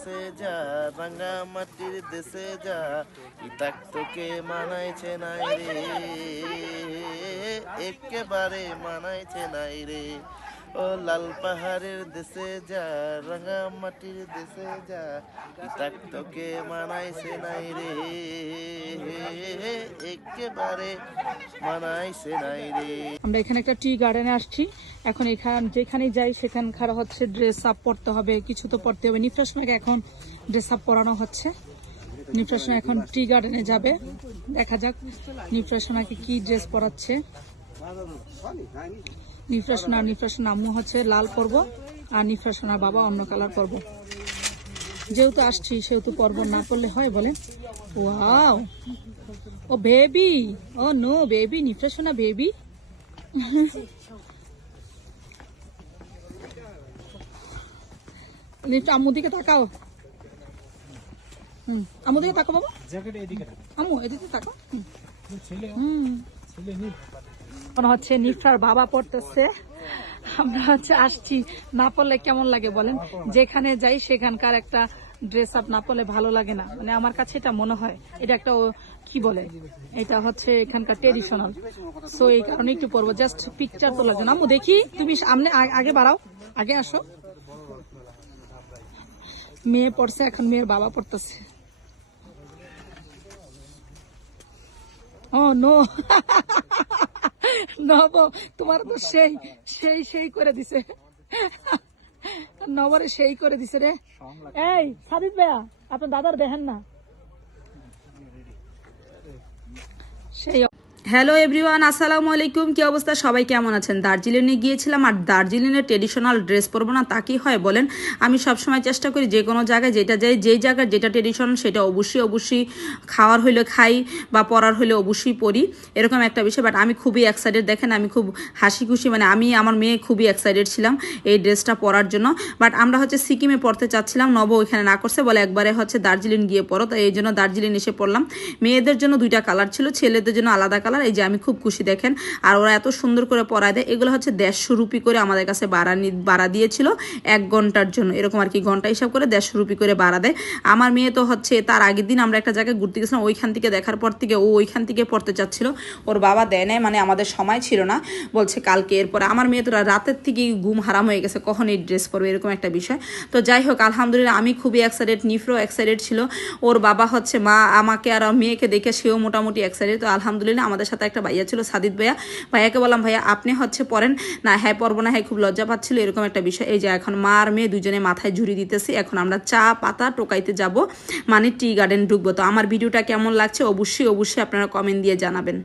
দেশে যা, রাঙা মাটির দেশে যা, ইতাক তোকে মানাইছে নাই রে, একেবারে মানাইছে নাই রে। ও লাল পাহাড়ের দেশে যা, রাঙা মাটির দেশে যা, ইতাক তোকে মানাইছে নাই রে, একেবারে মানাইছে নাই রে। আমরা এখানে একটা টি গার্ডেনে আসছি। এখন যেখানে যাই সেখানকার হচ্ছে ড্রেস আপ পরতে হবে, কিছু তো পরতে হবে। নিফরাসমাকে এখন ড্রেস আপ পরানো হচ্ছে। নিফরাসমা এখন টি গার্ডেনে যাবে, দেখা যাক নিফরাসমাকে কি ড্রেস পরাচ্ছে। নিফরাসনা আম্মু হচ্ছে লাল পরবো, আর নিফরাসনার বাবা অন্য কালার পরবো। যেহেতু আসছি সেহেতু পরবো, না পরলে হয় বলে। ওয়াও, ও বেবি, ও নো বেবি, নিফরাসনা বেবি। আম্মু দিকে তাকাও, আম্মু দিকে তাকাও বাবা, আম্মু এদিকে তাকাও। মনে হচ্ছে নিফরার বাবা পড়তেছে। আমরা হচ্ছে আসছি, না পড়লে কেমন লাগে বলেন? যেখানে যাই সেখানকার একটা ড্রেস আপ না পড়লে ভালো লাগে না, মানে আমার কাছে এটা মনে হয়। এটা একটা কি বলে, এটা হচ্ছে এখানকার ট্রেডিশনাল। সো এই কারণে একটু পরবো, জাস্ট পিকচার তোলার জন্য। আম্মু দেখি, তুমি সামনে আগে বাড়াও, আগে আসো। মেয়ে পড়ছে, এখন মেয়ের বাবা পড়তেছে। ও নো, নব তোমার তো সেই সেই সেই করে দিছে, নবরে সেই করে দিছে রে। এই সাদিদ ভাইয়া, আপনার দাদার দেখেন না সেই। হ্যালো এভরিওয়ান, আসসালামু আলাইকুম। কি অবস্থা, সবাই কেমন আছেন? দার্জিলিংয়ে গিয়েছিলাম, আর দার্জিলিংয়ের ট্রেডিশনাল ড্রেস পরবো না তা কি হয় বলেন? আমি সবসময় চেষ্টা করি যে কোনো জায়গায় যেটা যাই, যেই জায়গার যেটা ট্রেডিশনাল সেটা অবশ্যই খাওয়ার হইলে খাই, বা পরার হইলে অবশ্যই পরি, এরকম একটা বিষয়। বাট আমি খুবই এক্সাইটেড, দেখেন আমি খুব হাসি খুশি, মানে আমি আমার মেয়ে খুবই এক্সাইটেড ছিলাম এই ড্রেসটা পরার জন্য। বাট আমরা হচ্ছে সিকিমে পড়তে চাচ্ছিলাম, নব ওইখানে না করছে, বলে একবারে হচ্ছে দার্জিলিং গিয়ে পড়ো, তো এই জন্য দার্জিলিং এসে পড়লাম। মেয়েদের জন্য দুইটা কালার ছিল, ছেলেদের জন্য আলাদা কালার। এই যে আমি খুব খুশি, দেখেন। আর ওরা এত সুন্দর করে পরায় দেয়। এগুলো হচ্ছে 150 রুপি করে আমাদের কাছে ভাড়া দিয়েছিল 1 ঘন্টার জন্য, এরকম আর কি, ঘন্টা হিসাব করে 150 রুপি করে ভাড়া দেয়। আমার মেয়ে তো হচ্ছে তার আগের দিন আমরা একটা জায়গায় ঘুরতে গেছিলাম, ওইখান থেকে দেখার পর থেকে ও ওইখান থেকে পড়তে চাচ্ছিল, ওর বাবা দেয় নাই, মানে আমাদের সময় ছিল না, বলছে কালকে। এরপরে আমার মেয়ে তো রাতের থেকেই ঘুম হারাম হয়ে গেছে কখন এই ড্রেস পরবে, এরকম একটা বিষয়। তো যাই হোক, আলহামদুলিল্লাহ আমি খুবই এক্সাইটেড, নিফ্রো এক্সাইটেড ছিল, ওর বাবা হচ্ছে আমাকে আর মেয়েকে দেখে সেও মোটামুটি এক্সাইটেড। তো আলহামদুলিল্লাহ আমাদের সাথে একটা ভাইয়া ছিল, সাদিদ ভাইয়া। ভাইয়াকে বললাম, ভাইয়া আপনি হচ্ছে পড়েন না? হ্যাঁ পরবো না, হ্যাঁ খুব লজ্জা পাচ্ছিল, এরকম একটা বিষয়। এই যে এখন মা আর মেয়ে দুজনে মাথায় ঝুড়ি দিতেছি, এখন আমরা চা পাতা টোকাইতে যাব, মানে টি গার্ডেন ঢুকবো। তো আমার ভিডিওটা কেমন লাগছে অবশ্যই আপনারা কমেন্ট দিয়ে জানাবেন।